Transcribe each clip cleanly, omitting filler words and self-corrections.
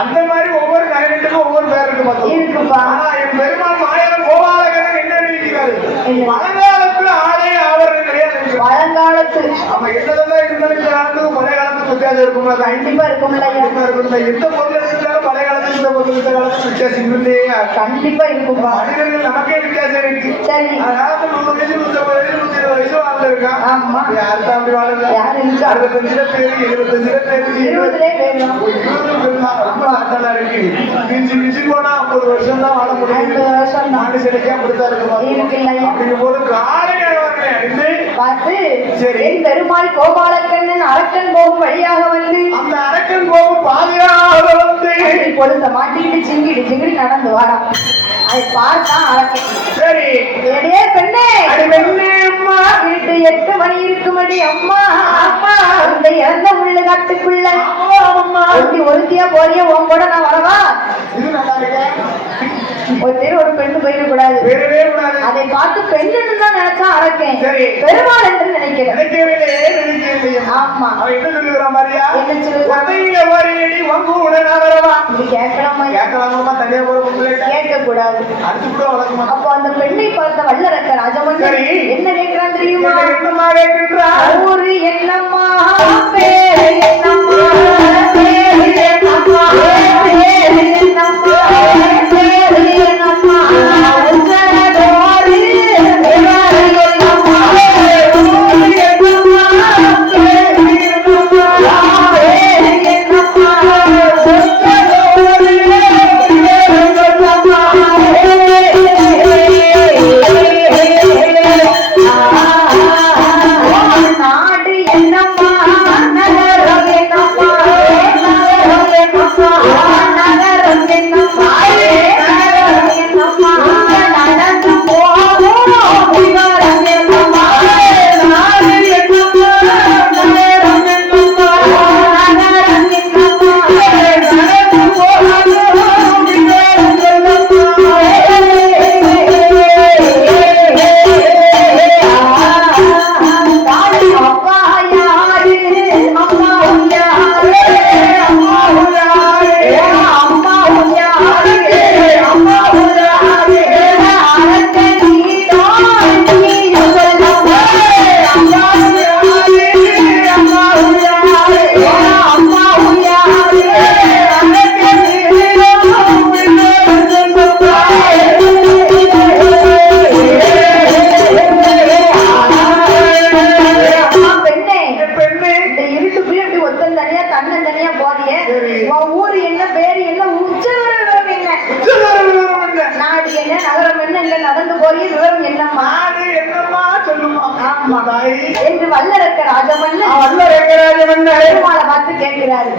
அந்த மாதிரி ஒவ்வொரு கலைஞருக்கும் ஒவ்வொரு பேர் இருக்கு. ஆனா என் பெருமாள் மாயவன் கோபாலகரன் என்ன நினைக்கிறாரு? பழங்காலத்துல ஆளே ஆவறது கிடையாது. பழங்காலத்து ஆமா, என்னதான் இருந்தாலும் இந்த காலத்துக்கு பழைய காலத்துக்கு வித்தியாசம் இருக்கும்ல. கண்டிப்பா இருக்கும்ல. எந்த பொருள் எடுத்தாலும் பழைய காலத்துக்கு இந்த பொருள் இந்த காலத்துக்கு வித்தியாசம் இல்லையா? கண்டிப்பா இருக்கும். மனிதர்கள் நமக்கே வித்தியாசம் இருக்கு. சரி, அதாவது 100 வயசு 150 வயசு 120 வயசு வாழ்ந்து இருக்கான். ஆமா, யாருதான் அப்படி வாழல? 65 பேரு 75 பேரு 20 பேரு ரொம்ப ஆட்டலா இருக்கு. மிஞ்சி போனா 50 வருஷம் தான் வாழ முடியும். நாடு சிலைக்கா அப்படித்தான் இருக்கு. அப்படிங்கும் போது பார்த்து பெருமாள் கோபாலக்கண்ணன் அரக்கன் போகும் வழியாக வந்து அந்த அரக்கன் போகும் பாதையாக வந்து பொழுத மாட்டிக்கிட்டு சிங்கிட்டு சிங்கிடி நடந்து வாரா. அதை பார்த்தா அரக்கன், சரி எடே பெண்ணே, அம்மா வீட்டு 8 மணி இருக்குமடி அம்மா. அம்மா இந்த இறந்த உள்ள காட்டுக்குள்ள ஒருத்தியா போறிய உன் கூட நான் வரவா? ஒரு பெண்ணு போயிடக்கூடாது. அதை பார்த்து பெண்ணுன்னு தான் நினைச்சா அரக்கேன். பெருமாள் என்று நினைக்கிறேன். ஆமா, என்ன சொல்லுகிறான் மாதிரியா? என்ன சொல்லுவாங்க? கேட்க கூடாது. அப்போ அந்த பெண்ணை பார்த்த வல்லரக்க ராஜமன்னன் என்ன கேட்கிறான் தெரியுமா? ஊரு என்னம்மா, பேரு என்னம்மா, பேரு என்னம்மா, பேரு என்னம்மா, பேரு என்னம்மா, என்று வல்லரக்க ராஜமன்னன் பெருமாளை பார்த்து கேட்கிறாரு.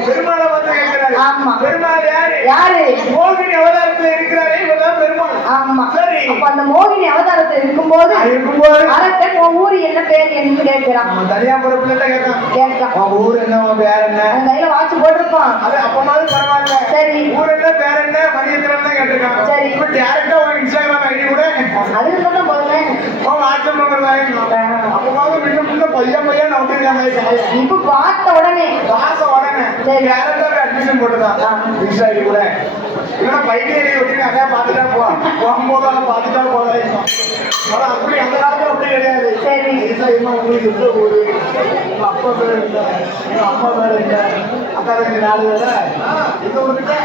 ஆமா, பெருமாள் யாரு? யாரு? மோகினி அவதாரத்தில் இருக்கிறாரே இவர்தான் பெருமாள். ஆமா, அப்ப அந்த மோகினி அவதாரத்தில் இருக்கும்போது அரக்கன் உன் ஊர் என்ன பேர் என்று கேட்கிறான். தனியா பொறுப்புல கேட்கான். ஊர் என்ன, பேர் என்ன? கையில வாட்சி போட்டிருப்பான். அது அப்பமாவது பரவாயில்ல. சரி, ஊர் என்ன, பேர் என்ன, மதியத்துல தான் கேட்டிருக்கான். சரி, இப்ப டேரக்டா உன் இன்ஸ்டாகிராம் ஐடி கூட அதுக்கு மட்டும் போதுமே. வாட்ஸ்அப் நம்பர் அப்பமாவது முன்ன பையன் நம்பிருக்காங்க. இப்ப பார்த்த உடனே சரி டேரக்டா அட்மிஷன் போட்டுதான் இன்ஸ்டா ஐடி கூட. இல்லைன்னா பைக்கே ஒட்டி நிறையா பார்த்துட்டா போகும்போது பார்த்துட்டா போதாம். ஆனா அப்படி அந்த காலத்துல அப்படி கிடையாது. சரி, உங்களுக்கு எந்த ஊரு, உங்க அப்பா பேர் என்ன, உங்க அம்மா பேர் என்ன, அக்கா தங்கி 4 பேர எந்த ஊருக்கு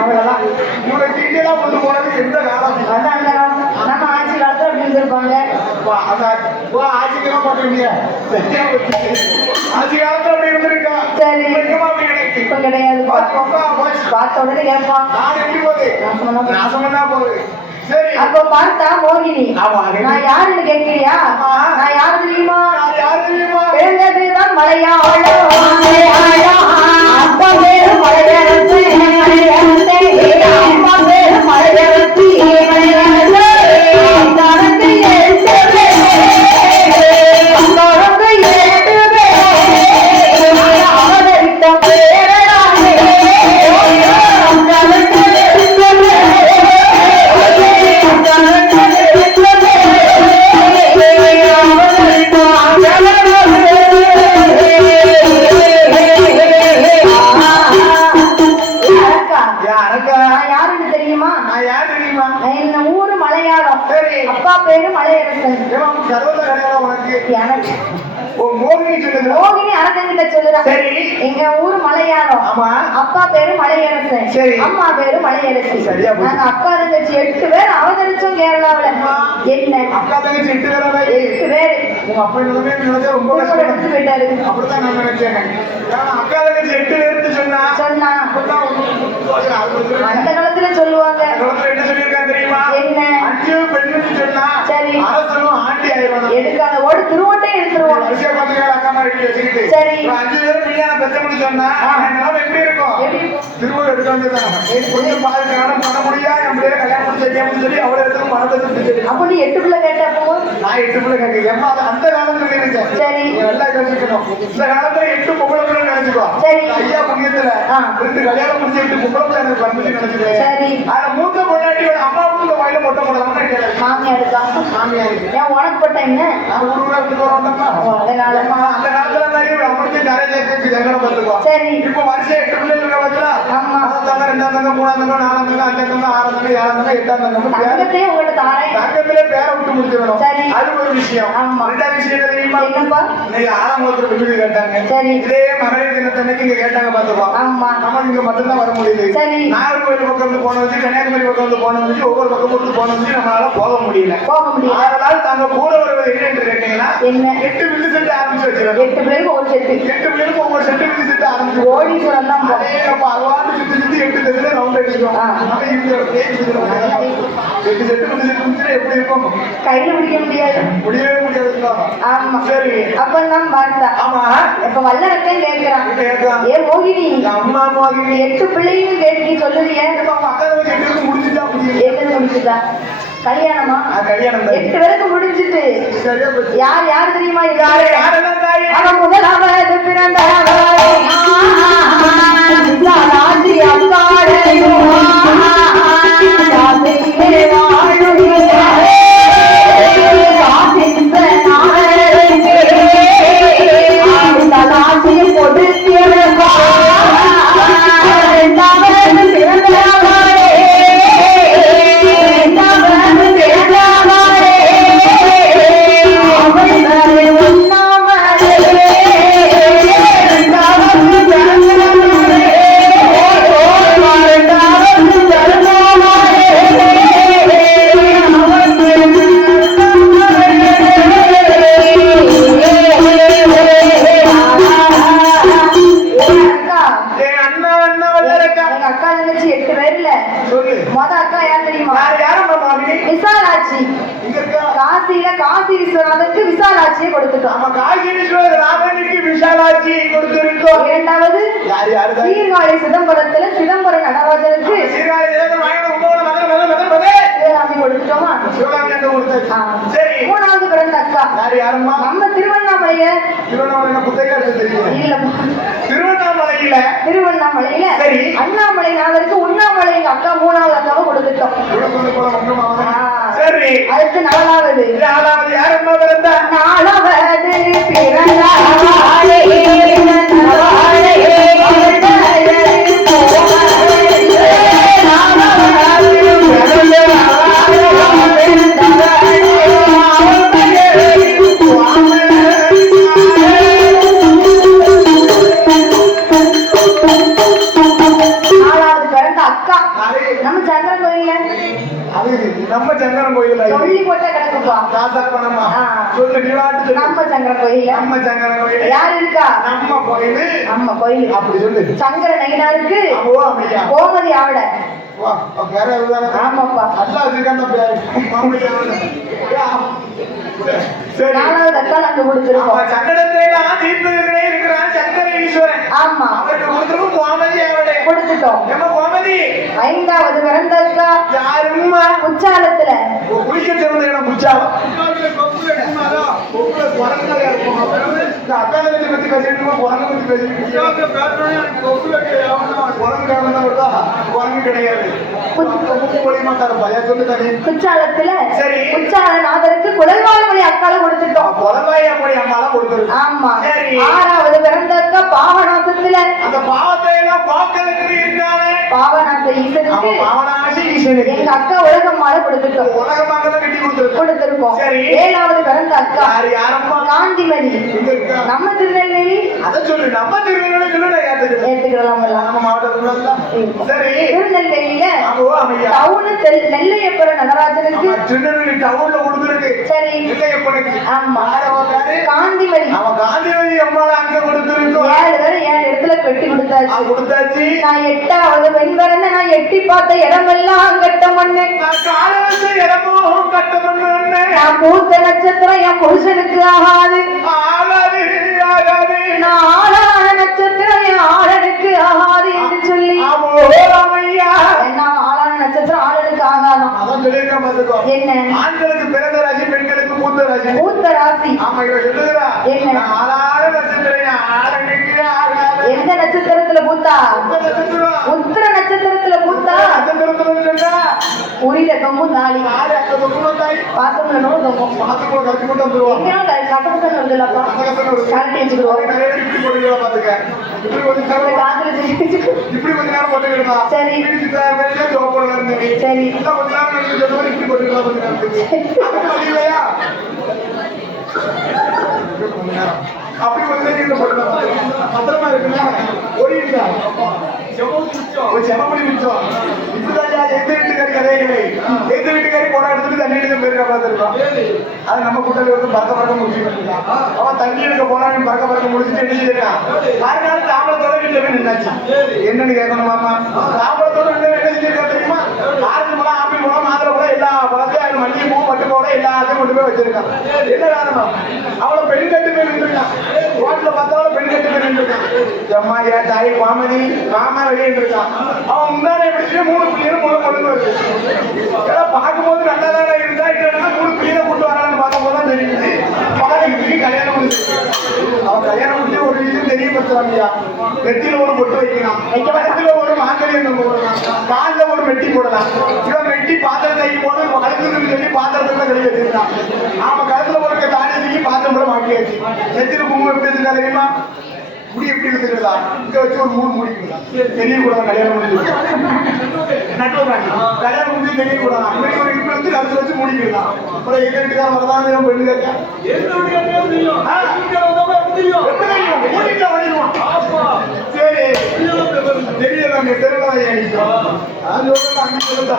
அவ்வளவுதான். இவங்க டீட்டெயிலா கொண்டு போனது எந்த காலம்? அதான் அந்த காலம். நம்ம ஆட்சி காலத்துல அப்படி இருந்திருப்பாங்க. ஆட்சிக்கெல்லாம் போட்டுருக்கீங்க. ஆட்சி காலத்துல அப்படி இருந்திருக்கா? சரி, இப்ப கிடையாது. பார்த்த உடனே கேட்பான். அப்ப பார்த்தா மோகினி, நான் யாருன்னு கேட்கிறியா? நான் யாரு தெரியுமா? பிறந்ததுதான் மலையாளம். அப்பா பேரு மலையரசு, அம்மா பேரு மலையரசி. அப்பா பேரு மலையரசன். மோகினி அரசன்கிட்ட சொல்லுறா. எங்க ஊரு மலையாளம், அப்பா பேரு மலையரசன், அம்மா பேரு மலையரசி. நாங்க அக்கா தங்கச்சி 8 பேர் அவதரிச்சோம் கேரளாவில. என்ன அக்கா தங்கச்சி 8 பேர்? 8 பேர். உங்க அப்பா ரொம்ப எடுத்து போயிட்டாரு. அப்படித்தான் நான் நினைச்சேன். அக்கா தங்கச்சி 8 பேர் சொன்னா அந்த காலத்துல சொல்லுவாங்க. என்ன சொல்லியிருக்காங்க தெரியுமா? என்ன 5 பெண்ணுன்னு சொன்னா சரி அரசனும் ஆண்டி ஆயிடுவாங்க. எடுக்காத ஓடு திருவோட்டே எடுத்துருவோம். அக்கா மாதிரி வச்சுக்கிட்டு சரி 5 பேரும் பிள்ளையான பெத்தமுடி சொன்னா நிலம் எப்படி இருக்கும்? திருவோடு எடுக்க வேண்டியதான். கொஞ்சம் பாதி கல்யாணம் பண்ண முடியா, என் பிள்ளைய கல்யாணம் பண்ணி செய்யாமனு சொல்லி அவளை எடுத்து பணத்தை சொல்லி. அப்ப நீ 8 பிள்ளை கேட்டப்போ நான் 8 பிள்ளை கேட்க அந்த காலத்துல இருக்கேன். சரி நல்லா யோசிக்கணும். இந்த காலத்துல 8 பொம்பளை பிள்ளை நினைச்சுக்கோ. சரி ஐயா புண்ணியத்துல 2 கல்யாணம் முடிச்சு 8 பொம்பளை பிள்ளை எனக்கு வந்து நினைச்சுக்கேன். சரி ஆனா மூத்த பொண்ணாட்டியோட அம்மாவுக்கும் இந்த வயல மொட்டை போடலாம்னு மாமியா இருக்கா? மாமியா இருக்கு. ஏன் உனக்கு போட்ட என்ன? நான் ஊருக்குள்ள விட்டு போறோம்டா. அதனால அந்த காலத்துல அவனுக்கு நிறைய சேர்த்து ஜங்கடம் பார்த்துக்குவோம். சரி இப்ப வருஷம் 8 பிள்ளை இருக்க பத்தில ஆமா 1 தங்க 2 தங்க 3 தங்க 4 தங்க 5 தங்க 6 தங்க 7 தங்க 8 தங்க தங்கத்தையே உங்கள்ட்ட தாரேன். தங்கத்திலே பேரை விட்டு முடிச்சிடணும். சரி அது ஒரு விஷயம். ஆமா ரெண்டாவது விஷயம் என்ன தெரியுமா? என்னப்பா? நீங்க 6ஆம் வகுப்பு விடுதி கேட்டாங்க. சரி இதே மகளிர் தினத்தன்னைக்கு இங்க கேட்டாங்க பார்த்துப்போம். ஆமா நம்ம இங்க மட்டும்தான் வர முடியுது. சரி நாகர்கோவில் பக்கம் வந்து போன வச்சு, கன்னியாகுமரி பக்கம் வந்து போன வச்சு, ஒவ்வொரு பக்கம் வந்து போன வச்சு நம்மளால போக முடியல. அதனால் தாங்க கூட வருவது என்ன என்று கேட்டீங்கன்னா என்ன 8 வில்லு செட்டு ஆரம்பிச்சு வச்சிருக்கோம். 8 பேருக்கு ஒரு செட்டு, 8 பேருக்கு ஒவ்வொரு செட்டு வில்லு செட்டு ஆரம்பிச்சு ஓடிச்சுரம் தான். அப்ப அவாண்டு சுத்தி சுத்தி 8 செட்டுல ரவுண்ட் அடிக்கும். நம்ம இந்த 8 செட்டு முடிச்சு எப்படி இருக்கும்? கையில பிடிக்க முடியாது, முடியவே முடியாது. ஆமா சரி அப்ப நான் பார்த்தா ஆமா இப்ப வல்லரக்கே கேட்கிறான். ஏ மோகினி, அம்மா மோகினி 8 பிள்ளையும் கேட்டு சொல்லுறியே. அக்கா வந்து முடிஞ்சுட்டா முடிஞ்சுட்டா கல்யாணமா? கல்யாணம் 8 பேருக்கு முடிஞ்சிட்டு யார் யார் தெரியுமா? அவன் முதலாவது பிறந்தவன் ராஜி அம்பாளையும் காசி விஸ்வநாதனுக்கு விசாலாட்சியை கொடுத்துட்டோம். நம்ம காசி விஸ்வநாதனுக்கு விசாலாட்சி கொடுத்திருக்கோம். இரண்டாவது சீர்காழி சிதம்பரத்துல சிதம்பரம் நடராஜனுக்கு சீர்காழி கொடுத்துட்டோம். யாரு யாரும்மா? நம்ம திருவண்ணாமலையில. திருவண்ணாமலை புத்தக தெரியும் இல்ல, திருவண்ணாமலையில சரி அண்ணாமலை நாதருக்கு உண்ணாமலை எங்க அக்கா 3வது அக்காவை கொடுத்துட்டோம். சரி அடுத்து 4வது யாரும்மா பிறந்தா? 4வது பிறந்தாளே நம்ம சங்கரன் கோயில்ல சொல்லி போட்டா கிடக்குப்பா. தாத்தா பணமா சொல்லு நீவாட்டு நம்ம சங்கரன் கோயில்ல. நம்ம சங்கரன் கோயில் யார் இருக்கா? நம்ம கோயில். நம்ம கோயில் அப்படி சொல்லு. சங்கர நயினாருக்கு ஓ அப்படியா? கோமதி ஆவட. வா வேற ஏதாவது? ஆமாப்பா. அல்லாஹ் வச்சிருக்கான் பேரு மாமடி ஆவட. சரி 4வது அக்கா நாங்க கொடுத்துருக்கோம். சங்கடத்தை எல்லாம் தீர்ப்பதற்கே இருக்கிறான் சங்கர ஈஸ்வரன். ஆமா அவருக்கு கொடுத்துருக்கோம் கோமதி ஆவட கொடுத்துட்டோம். நம்ம கோமதி 5வது பிறந்த அக்கா யாரும்மா? குச்சாலத்துல. குளிக்க சொல்லுங்க இடம் குச்சாலம். கொப்புல குரங்காயா இருக்கும். இந்த அக்காலத்தை பத்தி பேசிட்டு குரங்க பத்தி பேசிட்டு குரங்கு வருதா? குரங்கு கிடையாது. குச்சாலத்துல சரி குச்சால நாதருக்கு குலல்வாய்மொழி அக்கால கொடுத்துட்டோம். குலல்வாய்மொழி அம்மால கொடுத்துருக்கோம். ஆமா. 6வது பிறந்த அக்கா பாவநாசத்துல. அந்த பாவத்தை எல்லாம் பார்க்கறதுக்கு இருக்கானே பாவநாச ஈசனுக்கு. பாவநாசி ஈசனுக்கு எங்க அக்கா உலகமால கொடுத்துட்டோம். உலகமாக தான் கட்டி கொடுத்துருக்கோம். சரி 7வது பிறந்த அக்கா யாரம்மா? காந்திமதி. நம்ம திருநெல்வேலி. அத சொல்லு. நம்ம திருநெல்வேலி ஏத்துக்கலாம். நம்ம மாவட்டத்துல சரி திருநெல்வேலியில டவுனு நெல்லையப்பர் நடராஜனுக்கு. திருநெல்வேலி டவுன்ல கொடுத்துருக்கு. சரி நெல்லையப்பனுக்கு. ஆமா. காந்திமதி. அவன் காந்திமதி அம்மால அங்க கொடுத்துருக்கோம். 7 பேர் 7 இடத்துல பெட்டி கொடுத்தாச்சு. நான் 8வது பெண் பிறந்த நான் எட்டி பார்த்த இடமெல்லாம் கட்ட மண்ணு. நான் பூத்த நட்சத்திரம் என் புருஷனுக்கு ஆகாது. நான் ஆளான நட்சத்திரம் என் ஆளனுக்கு ஆகாது என்று சொல்லி என்ன ஆளான நட்சத்திரம் ஆளனுக்கு ஆகாதான். என்ன ஆண்களுக்கு பிறந்த ராசி பெண்களுக்கு மூத்த ராசி. மூத்த ராசி. என்ன எந்த நட்சத்திரத்துல பூத்தா? உத்திர நட்சத்திரத்துல பூத்தா. உரியில தொங்கும் தாலி. பாசம்ல நோடு தொங்கும். கசகசன்னு வருதுல்லப்பா. கழட்டி வச்சுக்கிடுவோம். சரி சரி அப்படி பத்திரமா இருக்குன்னா ஓடிடுச்சா செமப்படி மிச்சம். இப்படிதான் எந்த வீட்டுக்காரி கதையிலே எந்த வீட்டுக்காரி போன இடத்துக்கு தண்ணி எடுக்க போயிருக்கா பார்த்துருக்கோம். அது நம்ம கூட்டத்தில் வந்து பறக்க முடிச்சுட்டு அவன் தண்ணி எடுக்க போனான்னு பறக்க முடிச்சுட்டு என்ன செய்யறான்? மறுநாள் தாம்பளத்தோட வீட்டுல போய் நின்னாச்சு. என்னன்னு கேட்கணுமாமா? தாம்பளத்தோட என்ன செஞ்சிருக்கா தெரியுமா? ஆரஞ்சு பழம், ஆப்பிள் பழம், மாதுளை பழம் எல்லா பழத்தையும் மல்லிகை பூ பட்டு போட எல்லாத்தையும் கொண்டு போய் வச்சிருக்கான். என்ன காரணம்? அவளை பெண் கட்டு போய் நின்றுருக்கான். ரோட்ல பார்த்தாலும் பெண் கட்டு போய் நின்றுருக்கான். அம்மா ஏன் தாய் மாமதி மாமா வெளியே இருக்கான். அவன் முன்னாடி எப்படி 3 பிள்ளைகளும் முழு கொண்டு வருது. பார்க்கும்போது நல்லா தானே இருந்தா இல்லைன்னா 3 பிள்ளைகளை கூட்டு வரான்னு பார்க்கும்போது தான் தெரியுது பாதிக்கு கல்யாணம் முடிச்சு. அவன் கல்யாணம் முடிச்சு ஒரு விஷயம் தெரியப்படுத்துறாங்கய்யா. நெத்தியில ஒரு பொட்டு வைக்கலாம், கழுத்துல ஒரு மாங்கல்யம் போடலாம், காலில் ஒரு மெட்டி போடலாம். இவன் மெட்டி பாத்திரம் தைக்கும் போது கழுத்துன்னு சொல்லி பாத்திரத்துல கழுவி வச்சிருக்கான். அவன் கழுத்துல ஒரு தாடி தூக்கி பாத்திரம் கூட மாட்டியாச்சு. நெத்தியில குங்குமம் எப்படி இருந்தா தெரியுமா? முடி எப்படி இருந்துக்கிறதா? இங்க வச்சு ஒரு 3 முடிக்கலாம். தெரியக்கூடாது கல்யாணம் முடிஞ்சு. கல்யாணம் முடிஞ்சு தெரியக்கூடாது. அப்படி ஒரு இப்ப வந்து கழுத்துல வச்சு முடிக்கலாம். அப்புறம் எங்க வீட்டுக்கார வரதான் பெண்ணு கேட்க சரி தெரியல தெருவாங்க.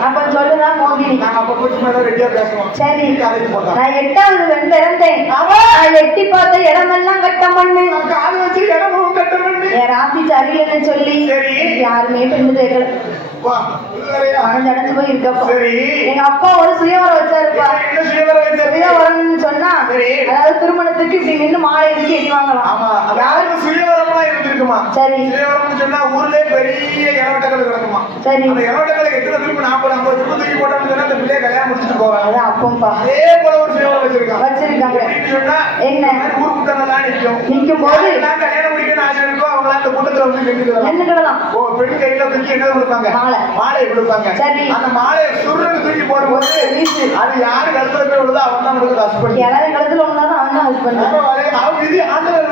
அப்ப சொல்லுதா மோகினி. நாங்க அப்ப போச்சு மேல ரெடியா பேசுவோம். சரி காலேஜ் போட்டோம். நான் 8வது வந்து இருந்தேன். நான் எட்டி பார்த்த இடமெல்லாம் கட்ட மண்ணு. கால் வச்சு இடமும் கட்ட மண்ணு. என் ராசி சரியில்லைன்னு சொல்லி யாருமே பெண்ணு கேட்கல. போய் இருக்கப்போ எங்க அப்பா ஒரு சுயவரம் வச்சாருப்பா. சுயவரம்னு சொன்னா அதாவது திருமணத்துக்கு இப்படி நின்று மாலை எடுத்து எடி வாங்கலாம். யாருக்கு சுயவரம்லாம் இருந்திருக்குமா? சரி சுயவரம்னு சொன்னா ஊர்ல பெரிய இளவட்டங்கள் கிடக்குமா? சரி அந்த இளவட்டங்களை எத்தனை திரும்ப 40-50 திரும்ப தூக்கி போட்டோம்னு சொன்னா அந்த பிள்ளைய கல்யாணம் முடிச்சுட்டு போவாங்க. அதான் அப்பம்பா அதே போல ஒரு சுயவரம் வச்சிருக்காங்க. சொன்னா நிக்கும் போது நான் கல்யாணம் முடிக்கணும் ஆசை இருக்கோ அவங்க அந்த கூட்டத்துல வந்து நின்னுக்கிடலாம். ஓ பெண் கையில தூக்கி என்ன கொடுப்பாங்க? மாலை கொடுப்பாங்க. சரி. அந்த மாலையை சுருன்னு தூக்கி போடும்போது அது யாரு கழுத்துல போய் விழுதோ அவன் தான் உங்களுக்கு ஹஸ்பண்ட். யாராவது கழுத்துல ஒண்ணாதான் அவன் தான் ஹஸ்பண்ட். அவன் விதி ஆண்டவர்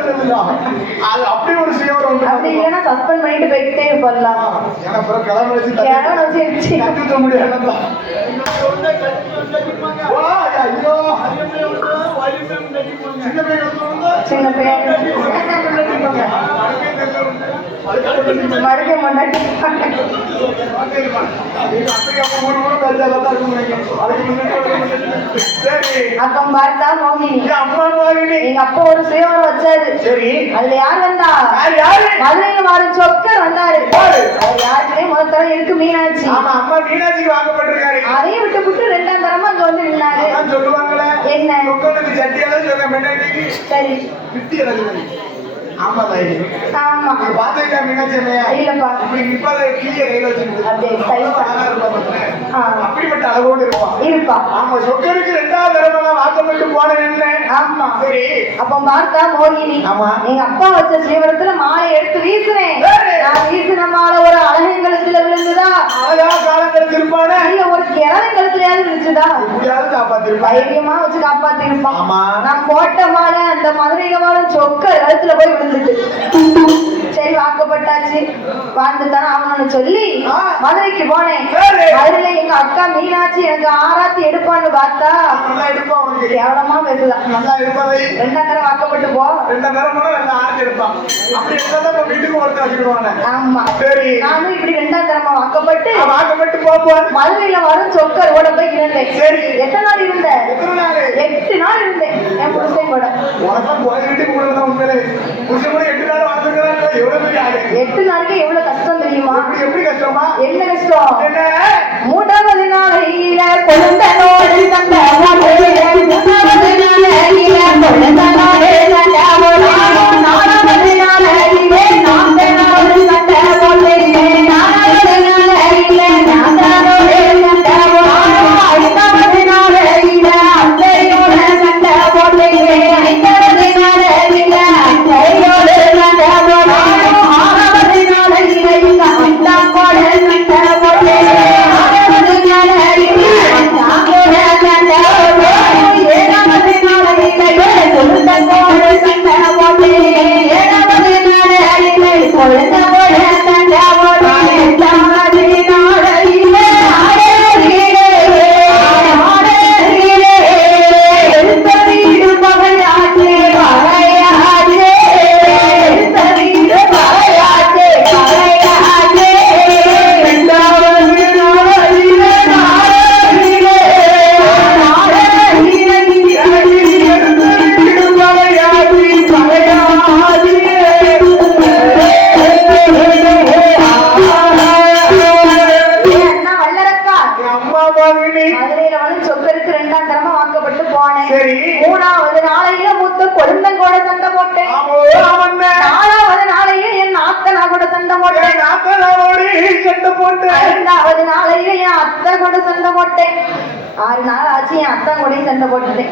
அது அப்படி ஒரு செய்யவர் ஒன்று. அப்படி இல்லைன்னா சஸ்பெண்ட் பண்ணிட்டு போயிட்டே இருப்பாங்களாம். ஏன்னா அப்புறம் கிளம்ப வச்சு கற்றுக்க முடியாது. ஐயோ சின்ன பையன் மறுக்க மாட்டாங்க. அப்ப பார்த்தா மோகினி எங்க அப்பா ஒரு சுயவரம் வச்சாரு. சரி. அதுல யார் வந்தா? மதுரையில வாரு சொக்கர் வந்தாரு. அது யாருக்குமே முதல் தரம் இருக்கு மீனாட்சி. அம்மா மீனாட்சிக்கு வாங்கப்பட்டிருக்காரு. அதையும் விட்டு விட்டு ரெண்டாம் தரமா அங்க வந்து நின்னாரு. சொல்லுவாங்களே என்ன சட்டியாலும் சொல்ல மீனாட்சிக்கு. சரி. வித்தி எனக்கு ஆமா தாயி. ஆமா. பாத்தீங்களா மீனாட்சி அம்மையா? இல்லப்பா. இப்படி நிப்பாத கீழே கையில வச்சிருக்கு. அப்படியே அப்படிப்பட்ட அளவோடு இருப்பா. ஆமா சொக்கருக்கு ரெண்டாவது தடவை வாக்கப்பட்டு போனேன். ஆமா. சரி. அப்ப பார்த்தா மோகினி. ஆமா. எங்க அப்பா வச்ச ஸ்ரீவரத்துல மாலை எடுத்து வீசுறேன். நான் வீசின மாலை ஒரு அழகங்கலத்துல விழுந்துதா? அழகா காலத்துல இருப்பானே. இல்ல ஒரு கிழங்கலத்துலயாவது விழுச்சுதா? எப்படியாவது காப்பாத்திருப்பான். தைரியமா வச்சு காப்பாத்திருப்பான். ஆமா. நான் போட்ட மாலை அந்த மதுரையில வாழும் சொக்கர் கழுத்துல போய் விழுந்துட்டு சரி வாக்கப்பட்டாச்சு வாழ்ந்துதானே அவனு சொல்லி மதுரைக்கு போனேன். மதுரையில எங்க அக்கா மீனாட்சி எனக்கு ஆராத்தி எடுப்பான்னு பார்த்தா கேவலமா பேசுதான். நல்லா இருப்பதை ரெண்டாம் தரம் வாக்கப்பட்டு போ. ரெண்டாம் தரம் நல்லா ஆராத்தி எடுப்பான். அப்படி இருந்தாலும் வீட்டுக்கு ஒருத்தர் வச்சுக்கிடுவாங்க. ஆமா. சரி. நானும் இப்படி ரெண்டாம் தரமா வாக்கப்பட்டு போப்போம். மதுரையில வரும் சொக்கர் ஓட போய் இருந்தேன். சரி. எத்தனை நாள் இருந்த? 8 நாள் இருந்தேன் என் புருஷன் கூட. உனக்கும் போய் வீட்டுக்கு போடுறதா உண்மையிலே புருஷன் கூட 8 நாள் வாழ்ந்துக்கிறாங்க. எவ்வளவு பெரிய ஆளு. 8 நாளுக்கு எவ்வளவு கஷ்டம் தெரியுமா? எப்படி கஷ்டமா? என்ன கஷ்டம்? என்ன? 3வது நாளையில கொழுந்தனோடு தந்த மூன்றாவது நாளையில கொழுந்தனோடு தந்த 4வது நாளையிலே நாந்தனோடு தந்த போலே 4வது நாளையில நாந்தனோடு தந்த போலே 5வது நாளையில அத்தையோடு தந்த போலே 5வது நாளையில அத்தையோடு தந்த போலே 6வது நாளையில அத்தாவோடு தந்த போலே 6வது நாளையில அத்தாவோடு தந்த போலே 7வது நாளையில கொழுந்தனோடு தந்த போலே 7வது நாளையில கொழுந்தனோடு தந்த போலே 8வது நாளையில ஆரேரிலே எடுத்த வீடு பகையாச்சே பகையாச்சே எடுத்த வீடு பகையாச்சே பகையாச்சே 2வது நாளையில நாரேரிலே எடுத்த வீடு பகையாச்சே பகையாச்சே அண்ணா வல்லரக்கா அம்மா பாகினி. மதுரையில வந்து சொக்கருக்கு 2ஆம் தரமா வாக்கப்பட்டு போனேன். சரி. 3வது நாளையில மூத்த கொழுந்தங்கோட சண்டை போட்டேன். 4வது நாளையில என் நாத்தனா கூட சண்டை போட்டேன். 5வது நாளையில என் அத்தை கூட சண்டை போட்டேன். 6 நாள் ஆச்சு என் அத்தா கூடயும் சண்டை போட்டுட்டேன்.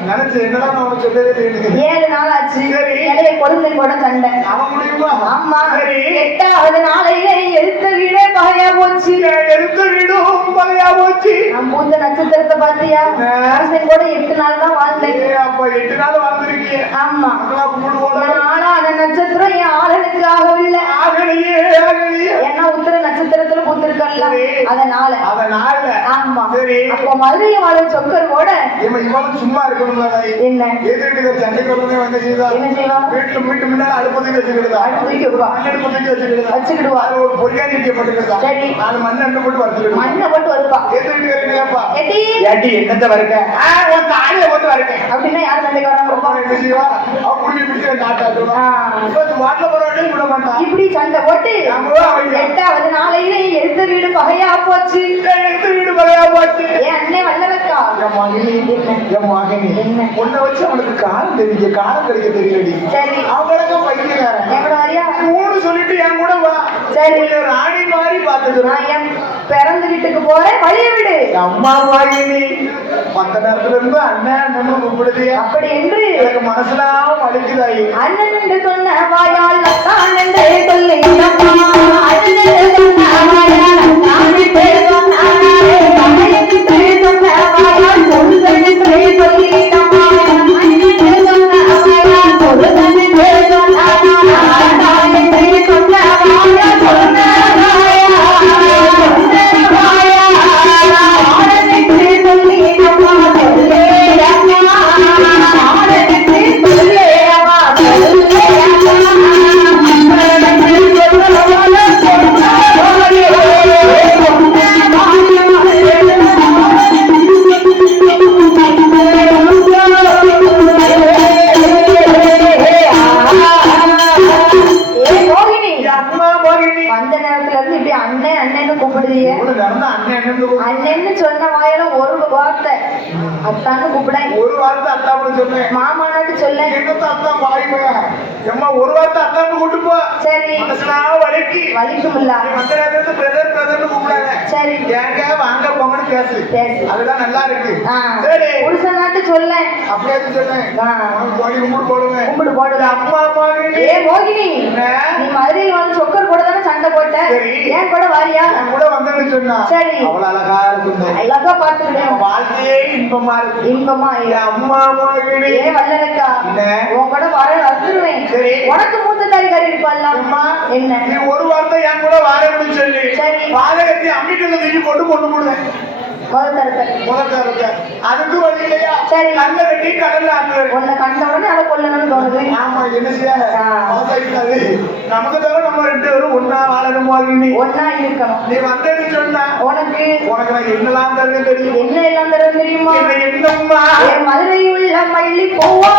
7 நாள் ஆச்சு இளைய கொழுந்தன் கூட சண்டை. ஆமா. 8வது நாளையில எடுத்த வீடே பகையா போச்சு. நான் பூந்த நட்சத்திரத்தை பாத்தியா? அரசன் கூட 8 நாள் தான் வாழ்ந்தேன். ஆமா. ஆனா அந்த நட்சத்திரம் என் ஆளனுக்கு ஆகவில்லை. ஏன்னா உத்தர நட்சத்திரத்துல பூத்திருக்கல அதனால. ஆமா. அப்ப மதுரையை வாழும் சொக்கர் கூட சும்மா இருக்கணும். என்ன சண்டைக்கு வந்து என்ன செய்வான்? வீட்டுல வீட்டு முன்னாடி அடுப்பதுக்கு வச்சுக்கிடுதா வச்சுக்கிடுவா. ஒரு பொரியாணி போட்டுக்கிட்டா. சரி. 4 மண்ணை போட்டு வச்சுக்கிடுவா. மண்ணை போட்டு வருவா. என்னத்த வருங்க தாலியை போட்டு வருங்க அப்படின்னா யாரு சண்டைக்கு வராங்க? இப்படி சண்டை போட்டு 8வது நாளையில எடுத்த வீடு பகையா போச்சு. என் அண்ணே வல்லரக்கா உன்னை வச்சு அவனுக்கு காலம் தெரிஞ்ச காலம் கிடைக்க தெரியலடி. சரி. அவங்களுக்கு பையன் எவ்வளவு வரியா 3 சொல்லிட்டு என் கூட வா. சரி. ராணி மாதிரி பாத்துக்கிறோம். நான் என் பிறந்த வீட்டுக்கு போறேன், வழிய விடு. அம்மா வாயினி மத்த நேரத்துல இருந்து அண்ணன் அண்ணன் கூப்பிடுது. அப்படி என்று எனக்கு மனசுலாம் வலிக்குதாயி. அண்ணன் என்று சொன்ன வாயால் அத்தான் என்றே சொல்லி அண்ணன் என்று சொன்ன வாயால் அத்தான் என்றே சொன்னாரே. அண்ணன் என்று சொன்ன வாயால் பொருள் என்றே சொல்லி அண்ணன் என்று சொன்ன வாயால் பொருள் என்றே சொன்னாரே. அண்ணன் என்று சொன்ன வாயால் பொருள் அண்ணன்னு சொன்ன வாயில ஒரு வார்த்தை அத்தான்னு கூப்பிட, ஒரு வார்த்தை அத்தான்னு சொன்னேன். மாமானாட்டு சொல்ல, என்னத்த அத்தா பாயுமே எம்மா ஒரு வார்த்தை அத்தான்னு கூட்டு போ. சரி, மனசுலாம் வலிக்கு வலிக்கும்ல. மத்த நேரத்துல பிரதர் பிரதர்னு கூப்பிடாங்க. சரி, ஏங்க வாங்க போங்கன்னு பேசு. அதுதான் நல்லா இருக்கு. சரி, புருஷனாட்டு சொல்ல, அப்படியே சொன்னேன். கோழி கும்பிடு போடுவேன். கும்பிடு போடுது. அம்மா அம்மா ஏ மோகினி, நீ மதுரையில் வந்து சொக்கர் கூட தானே சண்டை போட்ட, ஏன் கூட வாரியா? என் கூட வந்தேன்னு சொன்னா. சரி, அவ்வளவு அழகா இருக்கும். அழகா பாத்துக்கிட்டேன். வாழ்க்கையே இன்பமா இருக்கு. இன்பமா அம்மா மோகினி. ஏ வல்லரக்கா, உன் கூட வர வந்துருவேன். சரி, உனக்கு மூத்த தாரிகாரி இருப்பாள்ல. என்ன நீ ஒரு வார்த்தை என் கூட வாரேன்னு சொல்லி. சரி, வாழகத்தி அம்மிட்டு தூக்கி போட்டு கொண்டு போடுவேன். அதுக்கு வழி இல்லையா? சரி, கண்ண கட்டி கடல்ல ஆடுவேன். உன்னை கண்ட உடனே அதை கொல்லணும்னு தோணுது. ஆமா, என்ன செய்ய நமக்கு தவிர நம்ம ரெண்டு பேரும் ஒன்னா வாழணும். ஒன்னா இருக்கணும். நீ வந்தேன்னு சொன்னா உனக்கு நான் என்னெல்லாம் தருவேன் தெரியும். என்ன எல்லாம் தருவேன் தெரியுமா? என்னம்மா மதுரை உள்ள மல்லி போவா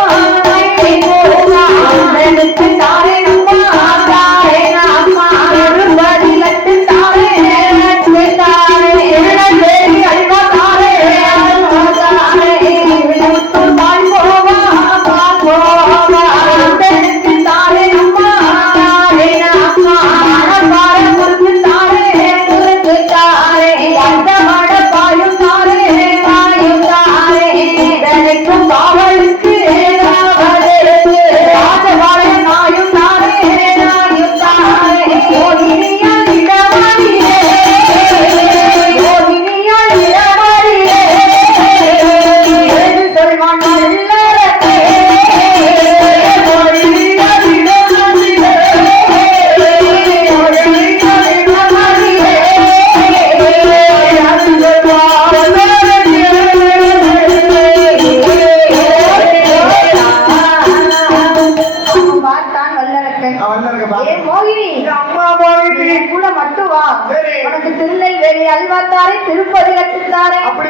திருநெல்வேலி அல்வாத்தாரே, திருப்பதி கட்டுத்தாரே. அப்படி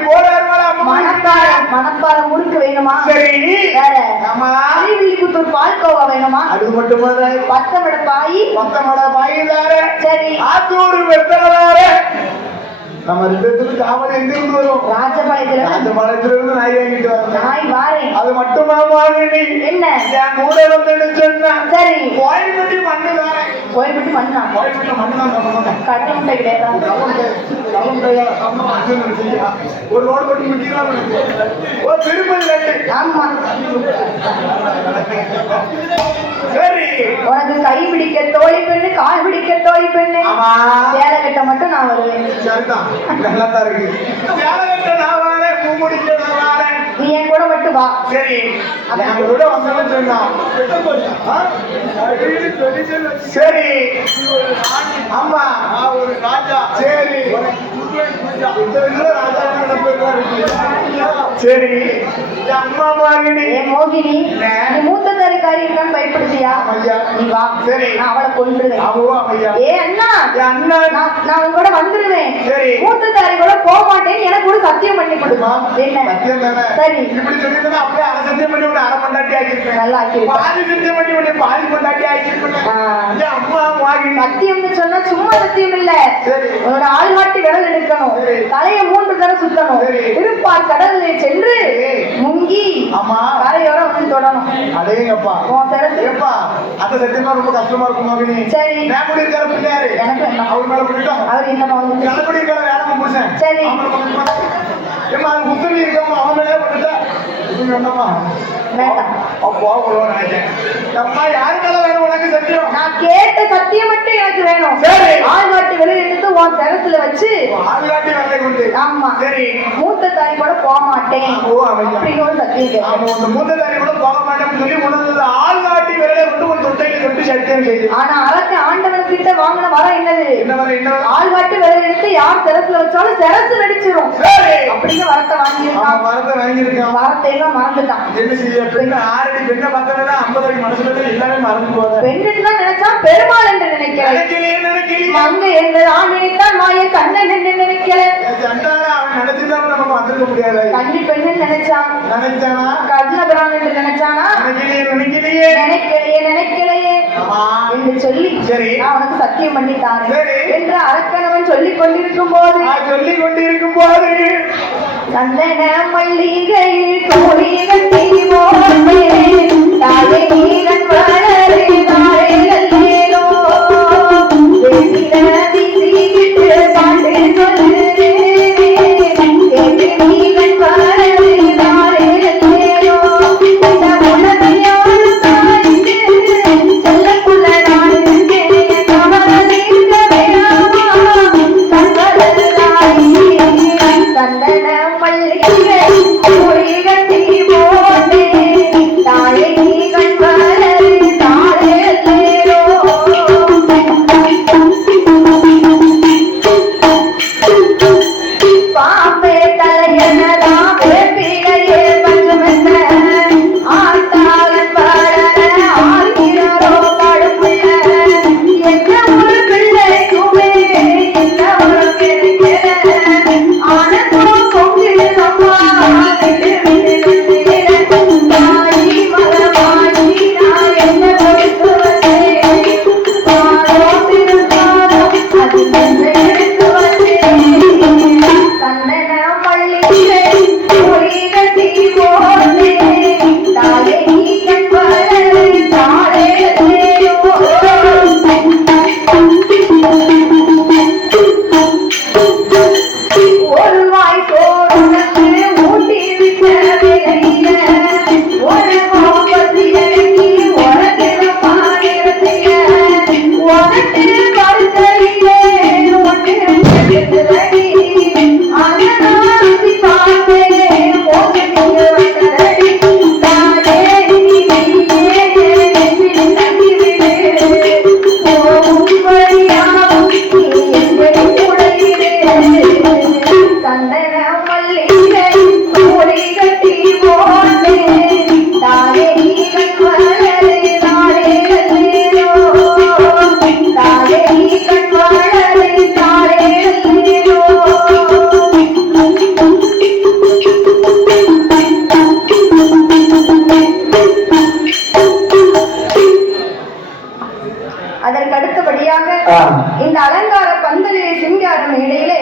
மணப்பாறை முறுக்கு வேணுமா? சரி, வேற ஸ்ரீவில்லிபுத்தூர் பால்கோவா வேணுமா? அது மட்டும் பத்தமட பாய் தாரே. சரி, ஆத்தூர் வெத்தலை. நம்ம ரெண்டு பேருக்கு காவல் எங்க இருந்து வரும்? ராஜபாளையத்துல இருந்து நாய் வாங்கிட்டு வரேன். நாய் வாரேன். அது மட்டுமா வாங்கினி? என்ன என் கூட வந்து சொன்னா? சரி, கோயில்பட்டி மண்ணு தாரேன். கோயில்பட்டி மண்ணா? கோயில்பட்டி மண்ணு தான். கடல் முட்டை கிடையாதா? ஒரு லோடு பட்டி முட்டிதான். ஒரு திருப்பதி லட்டு. ஆமா. சரி, உனக்கு கை பிடிக்க தோழி பெண்ணு, கால் பிடிக்க தோழி பெண்ணு. சேலை கட்ட மட்டும் நான் வருவேன். சரிதான், நல்லா தான் இருக்கு. சேலை கட்ட நான் வரேன், பூ முடிக்க நான் வரேன். நீ என் கூட மட்டும் வா. சரி, அவங்க கூட வந்தேன்னு சொன்னா. சரி, ஆமா, ஒரு ராஜா. சரி, சரி, அம்மா மோகினி. மோகினி, நீ மூத்த தாரிகாரி இருக்கான்னு பயப்படுத்தியா? நீ வா. சரி, நான் அவளை கொன்றுவேன். ஏ அண்ணா, நான் உங்க கூட வந்துருவேன். மூத்த தாரி கூட போக மாட்டேன்னு எனக்கு ஒரு சத்தியம் பண்ணி கொடு. அம்மா, என்ன? சத்தியம் தானே? சரி. இப்படி சொல்லியிருந்தா அப்படியே அரை சத்தியம் பண்ணி விட்டு அரை பொண்டாட்டி ஆக்கியிருப்பேன். நல்லா ஆக்கியிருப்பேன். பாதி சத்தியம் பண்ணி விட்டு பாதி பொண்டாட்டி ஆக்கியிருப்பேன். ஏன் அம்மா வாங்கி சத்தியம்னு சொன்னா சும்மா சத்தியம் இல்ல. சரி. உன்னோட ஆள்காட்டி விரல் எடுக்கணும். சரி. தலையை 3 தடவை சுத்தணும். சரி. திருப்பார் கடலிலே சென்று முங்கி ஆமா கரையோர வந்து தொடணும். அடேங்கப்பா உன் திறத்து ஏப்பா அந்த சத்தியமா ரொம்ப கஷ்டமா இருக்கும் மகனே. சரி. நான் கூட இருக்கிற பிள்ளையாரு எனக்கு என்ன? அவர் மேல போயிட்டோம். அவர் என்னமா வந்து நல்லபடி இருக்கிற வேலை புருஷன். சரி. ஏமா அது முத்தமி இருக்கமா அவன் மேலே போட்டுட்டா இது வேண்டாமா? வேண்டாம். அப்போ நினைச்சேன் அம்மா யாரு மேல வேணும் உனக்கு சத்தியம்? நான் கேட்ட சத்தியம் மட்டும் எனக்கு வேணும். சரி. ஆள்காட்டி விரல் எடுத்து உன் திறத்துல வச்சு ஆள்காட்டி வேலை கொண்டு ஆமா சரி மூத்த தாய் கூட போக மாட்டேன் ஓ அவன் அப்படின்னு ஒரு சத்தியம் கேட்டேன். அவன் அந்த மூத்த தாரி கூட போக மாட்டேன்னு சொல்லி உணர்ந்தது ஆள்காட்டி வேலையை கொண்டு ஒரு தொட்டையில தொட்டு சத்தியம் செய்து. ஆனா அரக்க ஆண்டவன் கிட்ட வாங்கின வரம் என்னது? என்ன வர என்ன ஆள்காட்டு விரல் எடுத்து யார் திறத்துல வச்சாலும் திறத்து வெடிச்சிடும் சரி அப்படின்னு வரத்தை வாங்கியிருக்கான். அவன் வரத்தை வாங்கியிருக்கான். வரத்தை எல்லாம் மறந்துட்டான். என்ன செய்ய பெண்ணு 6 அடி பெண்ணை பார்த்தா 50 அடி மனசுல எல்லாமே மறந்து போவாங்க. பெண்ணுன்னு தான் நினைச்சா பெருமாள் என்று நினைக்கிறேன். நினைக்கிறேன் மங்கை என்று நான் நினைத்தான் மாய கண்ணன் என்று நினைக்கிறேன். அவன் நினைச்சிருந்தா நமக்கு வந்திருக்க முடியாது. கண்ணி பெண்ணு நினைச்சான். நினைச்சானா கண்ணபுரான் என்று நினைச்சானா? நினைக்கலையே நினைக்கலையே என்று சொல்லி சரி. நான் உனக்கு சத்தியம் பண்ணி தாரேன் சரி. என்று அரக்கனவன் சொல்லிக் கொண்டிருக்கும் போது சொல்லி கொண்டிருக்கும் போது சந்தன மல்லிகையில் தோழி கட்டி போனே தாயை நீரன் வளரே தாரேலோ வீதிவிட்டு பாண்டு சொல்லுறே நீரன் வளரே தாரேலோ இந்த உலகையோடு தாய்ந்து செல்லக்குள்ள நாடுங்கே கவலைக்க வேணாமா கண்களெல்லாம் சந்தன மல்லிகை தோழி கட்டி போனே தாயை நீரன் வளரே தாரேலோ பாம்பே தலையனதா வேப்பிலையே பஞ்சமென்ற ஆத்தாளன் வளர ஆகிறோ கடுப்புள்ள என்ன ஒரு பிள்ளைக்குமே என்ன ஒரு கிடைக்கிற ஆனந்தோ பொங்கிடுதம்மா விட்டு விட்டு தாயி மகமாயி நான் என்ன கொடுத்து வந்தேன் பாரோ திருந்தாரோ அது என்ன எடுத்து வந்தேன் சந்தன மல்லிகை தோழி கட்டி போனே தாயை நீக்கன் வளரே தாரேலோ ஒரு வாய் சோறுனக்கு ஊட்டி விட்ட வேளையில ஒரு கோபத்தி அடக்கி உனக்கு பாடிரத்தில உனக்கு கருத்தறியே ஒன்று எடுத்துறடி அனநாசி பார்த்தேன் போக்கு நீங்க வந்தரடி தானே நீயே நெஞ்சில் தங்கி விடு போகும் வழியாகும் நீ எங்களை உடையிலே சந்தன மல்லிகை தோழி கட்டி போனே தாயே நீகன் வளரே தாரேலோ தாயே நீகன் வளரே தாரேலோ அதற்கு அடுத்தபடியாக இந்த அலங்கார பந்தலிலே சிங்கார மேடையிலே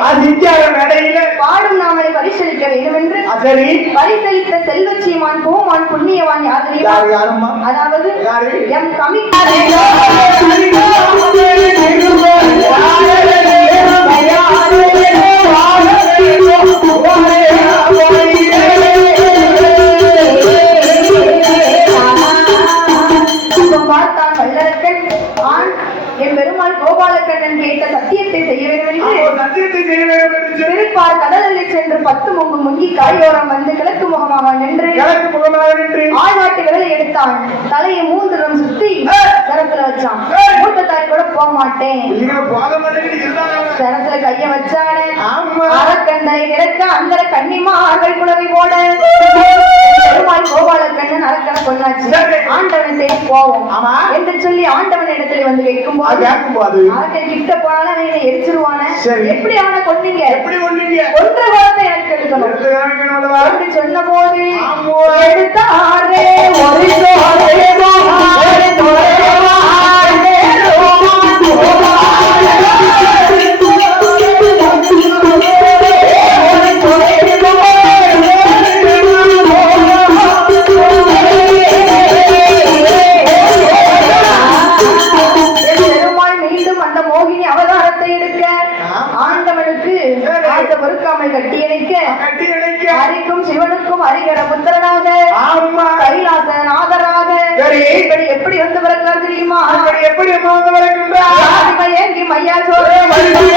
மேடையில பாடும் நாமனை பரிசளிக்க வேண்டும் என்று சரி பரிசளித்த செல்வச்சீமான் பூமான் புண்ணியவான் யார் தெரியுமா? யாரும்மா அதாவது யாரு? எம் கமி பார்த்தான் வல்லரக்கன் ஆண் என் பெருமாள் கோபாலக்கண்ணன் கேட்ட சத்தியத்தை செய்ய வேண்டும் என்று சத்தியத்தை செய்ய வேண்டும் என்று திருப்பார் கடலில் சென்று 10 முங்கு முங்கி கரையோரம் வந்து கிழக்கு முகமாக நின்று கிழக்கு முகமாக நின்று ஆழ்வாட்டி விரலை எடுத்தான். தலையை 3 தரம் சுத்தி சரத்துல வச்சான். மூத்த தாய் கூட போக மாட்டேன் போக மாட்டேங்குது சரத்துல கைய வச்சானே ஆமா அரக்கண்டனை திறக்க அந்த கன்னிமார்கள் குலவை போட பெருமாள் கோபாலக்கண்ணன் அரக்கனை கொண்டாச்சு. ஆண்டவனை தேடி போவோம் ஆமா என்று சொல்லி ஆண்டவன் இடத்துல வந்து கேட்கும் போது அரக்கன் கிட்ட போனாலும் அவனை எரிச்சிருவானே சரி. எப்படி அவனை கொன்னீங்க? எப்படி கொன்னீங்க? ஒன்ற வார்த்தை எனக்கு எடுக்கணும். ஹரிகர புத்திரனாக ஆமா கைலாச நாதராக சரி இப்படி எப்படி வந்து பிறக்கார் தெரியுமா? எப்படி அம்மா வந்து வரைக்கும் ஏங்கி மையா சோறு மகாதேவ